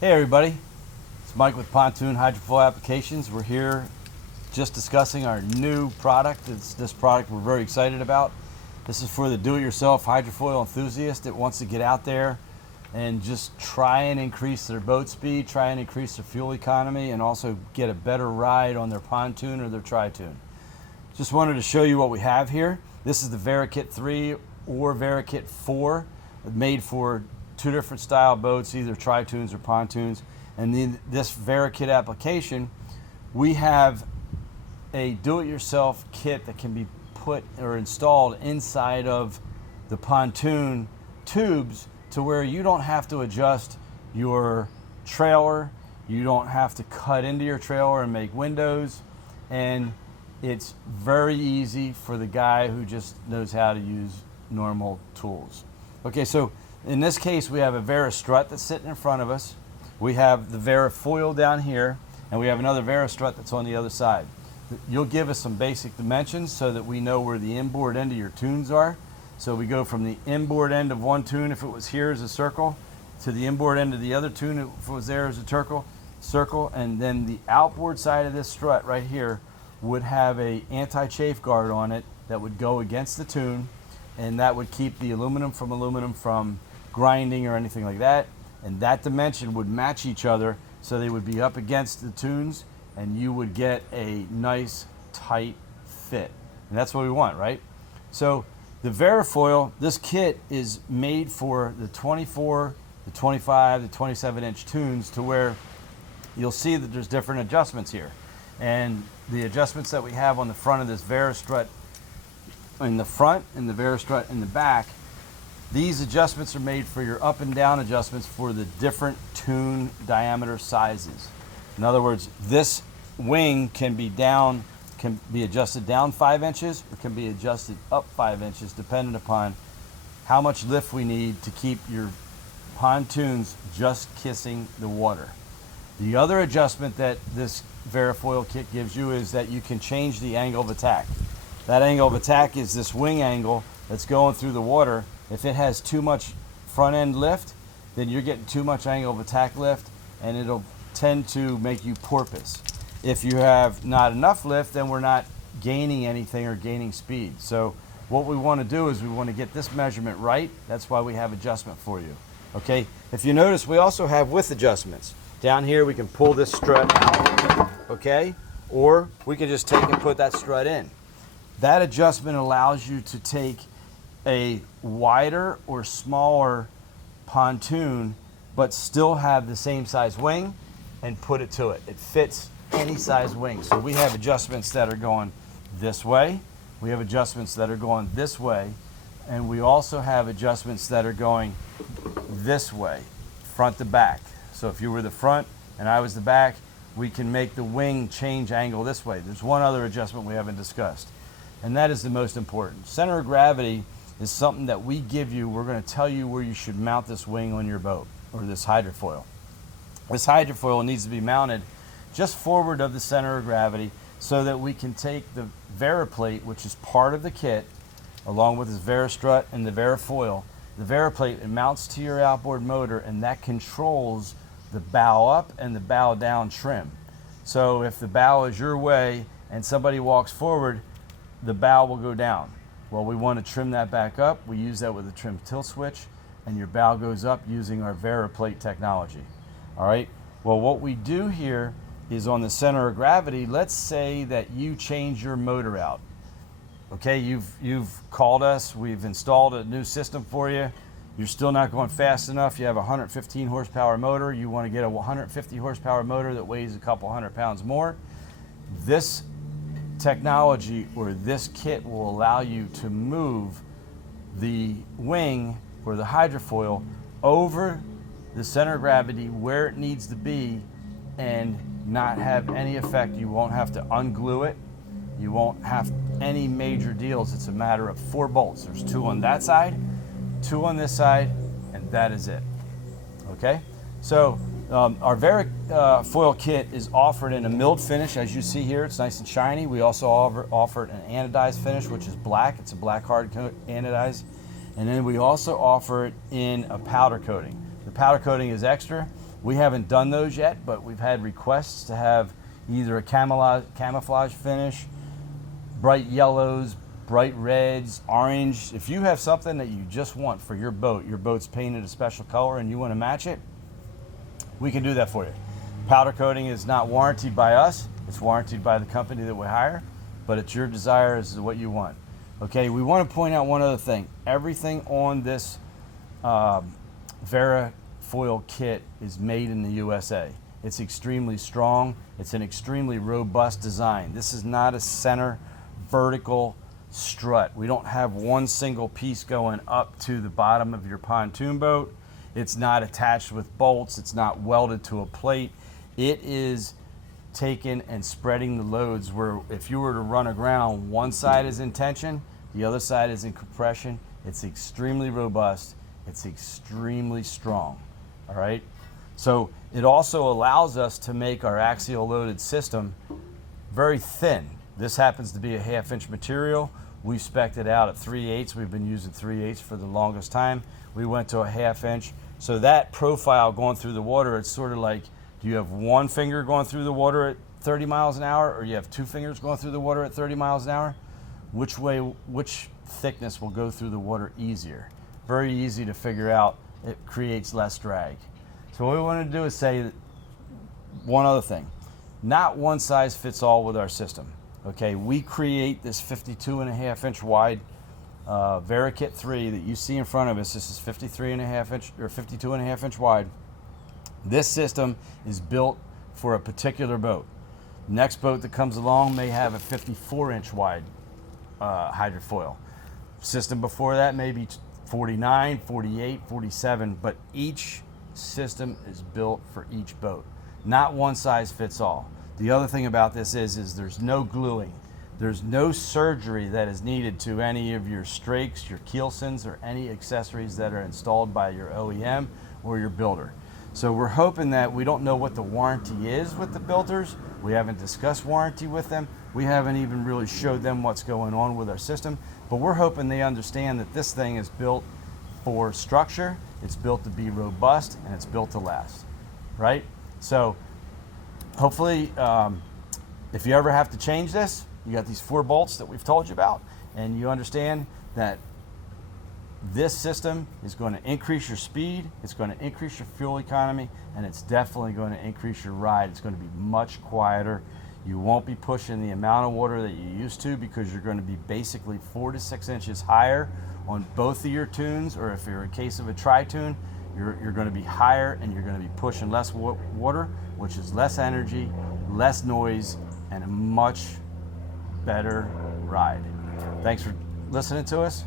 Hey everybody, it's Mike with Pontoon Hydrofoil Applications. We're here just discussing our new product. It's this product we're very excited about. This is for the do-it-yourself hydrofoil enthusiast that wants to get out there and just try and increase their boat speed, try and increase their fuel economy, and also get a better ride on their pontoon or their tritoon. Just wanted to show you what we have here. This is the VARA Kit 3 or VARA Kit 4, made for two different style boats, either tritoons or pontoons. And in this VARA Kit application, we have a do-it-yourself kit that can be put or installed inside of the pontoon tubes to where you don't have to adjust your trailer, you don't have to cut into your trailer and make windows, and it's very easy for the guy who just knows how to use normal tools. Okay, so in this case, we have a VARA strut that's sitting in front of us. We have the VARA foil down here, and we have another VARA strut that's on the other side. You'll give us some basic dimensions so that we know where the inboard end of your tunes are. So we go from the inboard end of one tune, if it was here, as a circle, to the inboard end of the other tune, if it was there, as a circle, and then the outboard side of this strut right here would have a anti-chafe guard on it that would go against the tune, and that would keep the aluminum from grinding or anything like that, and that dimension would match each other, so they would be up against the tunes and you would get a nice tight fit, and that's what we want, right? So the VARA foil, this kit is made for the 24, the 25, the 27 inch tunes, to where you'll see that there's different adjustments here, and the adjustments that we have on the front of this VARA strut in the front and the VARA strut in the back, these adjustments are made for your up and down adjustments for the different tune diameter sizes. In other words, this wing can be adjusted down 5 inches or can be adjusted up 5 inches, depending upon how much lift we need to keep your pontoons just kissing the water. The other adjustment that this VARA foil kit gives you is that you can change the angle of attack. That angle of attack is this wing angle that's going through the water. If it has too much front end lift, then you're getting too much angle of attack lift, and it'll tend to make you porpoise. If you have not enough lift, then we're not gaining anything or gaining speed. So what we want to do is we want to get this measurement right. That's why we have adjustment for you. Okay, if you notice, we also have width adjustments. Down here we can pull this strut out, okay? Or we can just take and put that strut in. That adjustment allows you to take a wider or smaller pontoon but still have the same size wing and put it to it. It fits any size wing. So we have adjustments that are going this way, we have adjustments that are going this way, and we also have adjustments that are going this way, front to back. So if you were the front and I was the back, we can make the wing change angle this way. There's one other adjustment we haven't discussed, and that is the most important. Center of gravity is something that we give you. We're going to tell you where you should mount this wing on your boat, or this hydrofoil. This hydrofoil needs to be mounted just forward of the center of gravity, so that we can take the VARA plate, which is part of the kit, along with this VARA strut and the VARA foil. The VARA plate, it mounts to your outboard motor, and that controls the bow up and the bow down trim. So if the bow is your way and somebody walks forward, the bow will go down. Well, we want to trim that back up. We use that with a trim tilt switch, and your bow goes up using our VARA plate technology. All right, well, what we do here is on the center of gravity, let's say that you change your motor out. Okay, you've called us, we've installed a new system for you, you're still not going fast enough, you have a 115 horsepower motor, you want to get a 150 horsepower motor that weighs a couple hundred pounds more. This technology, or this kit, will allow you to move the wing or the hydrofoil over the center of gravity where it needs to be and not have any effect. You won't have to unglue it. You won't have any major deals. It's a matter of 4 bolts. There's 2 on that side, 2 on this side, and that is it. Okay? So our VARA foil kit is offered in a milled finish, as you see here. It's nice and shiny. We also offer an anodized finish, which is black. It's a black hard coat anodized. And then we also offer it in a powder coating. The powder coating is extra. We haven't done those yet, but we've had requests to have either a camouflage finish, bright yellows, bright reds, orange. If you have something that you just want for your boat's painted a special color and you want to match it, we can do that for you. Powder coating is not warranted by us. It's warranted by the company that we hire, but it's your desire as to what you want. Okay, we want to point out one other thing. Everything on this VARA Foil kit is made in the USA. It's extremely strong. It's an extremely robust design. This is not a center vertical strut. We don't have one single piece going up to the bottom of your pontoon boat. It's not attached with bolts. It's not welded to a plate. It is taking and spreading the loads where if you were to run aground, one side is in tension, the other side is in compression. It's extremely robust. It's extremely strong. All right. So it also allows us to make our axial loaded system very thin. This happens to be a 1/2 inch material. We spec'd it out at 3/8. We've been using 3/8 for the longest time. We went to a 1/2 inch. So that profile going through the water, it's sort of like, do you have one finger going through the water at 30 miles an hour, or you have two fingers going through the water at 30 miles an hour? Which thickness will go through the water easier? Very easy to figure out. It creates less drag. So what we want to do is say one other thing. Not one size fits all with our system. Okay, we create this 52.5 inch wide VARA Kit 3 that you see in front of us. This is 53.5 inch or 52.5 inch wide. This system is built for a particular boat. Next boat that comes along may have a 54 inch wide hydrofoil. System before that may be 49, 48, 47, but each system is built for each boat. Not one size fits all. The other thing about this is there's no gluing. There's no surgery that is needed to any of your strakes, your keelsons, or any accessories that are installed by your OEM or your builder. So we're hoping that, we don't know what the warranty is with the builders. We haven't discussed warranty with them. We haven't even really showed them what's going on with our system, but we're hoping they understand that this thing is built for structure, it's built to be robust, and it's built to last, right? So hopefully, if you ever have to change this, you got these 4 bolts that we've told you about, and you understand that this system is going to increase your speed, it's going to increase your fuel economy, and it's definitely going to increase your ride. It's going to be much quieter. You won't be pushing the amount of water that you used to, because you're going to be basically 4 to 6 inches higher on both of your tunes, or if you're in case of a Tritoon, you're going to be higher and you're going to be pushing less water, which is less energy, less noise, and a much better ride. Thanks for listening to us.